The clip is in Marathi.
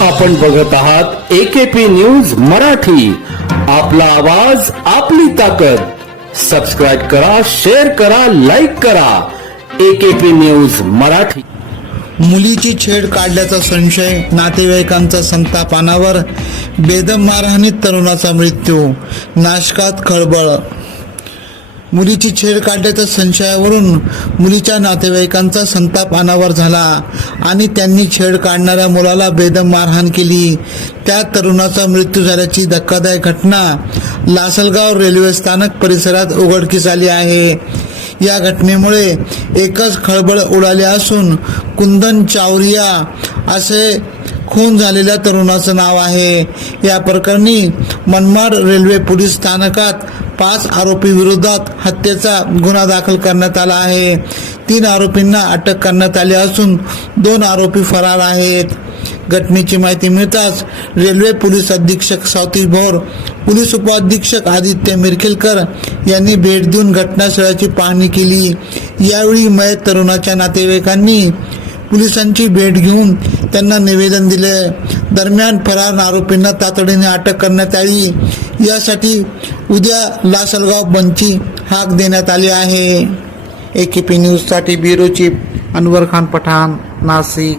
आपण बघत आहात एकेपी न्यूज मराठी. आपला आवाज आपली ताकद. सबस्क्राईब करा शेअर करा लाईक करा. AKP news Marathi. मुलीची छेड काढल्याचा संशय नातेवाईकांचा संताप अनावर बेदम मारहाणीत तरुणाचा मृत्यू. नाशकात खळबळ. मुलीची छेड काढल्याच्या संशयावरून मुलीच्या नातेवाईकांचा संताप अनावर झाला आणि त्यांनी छेड काढणाऱ्या मुलाला बेदम मारहाण केली. त्या तरुणाचा मृत्यू झाल्याची धक्कादायक घटना लासलगाव रेल्वे स्थानक परिसरात उघडकीस आली आहे. या घटनेमुळे एकच खळबळ उडाली असून कुंदन चावरिया असे खून झालेल्या तरुणाचं नाव आहे. या प्रकरणी मनमाड रेल्वे पोलीस स्थानकात पाच आरोपी विरोधात हत्येचा गुन्हा दाखल करण्यात आला आहे. तीन आरोपींना अटक करण्यात आली असून दोन आरोपी फरार आहेत. घटनेची माहिती मिळताच रेल्वे पोलीस अधीक्षक सावती भोर पोलीस उपाधीक्षक आदित्य मिरखेलकर यांनी भेट देऊन घटनास्थळाची पाहणी केली. यावेळी मयत तरुणाच्या नातेवाईकांनी पोलिसांची भेट घेऊन त्यांना निवेदन दिले. दरम्यान फरार आरोपींना तातडीने अटक करण्यात आली. यासाठी उद्या लासलगाव बंदची हाक देण्यात आली आहे. ए के पी न्यूजसाठी ब्युरो चीफ अनवर खान पठाण नाशिक.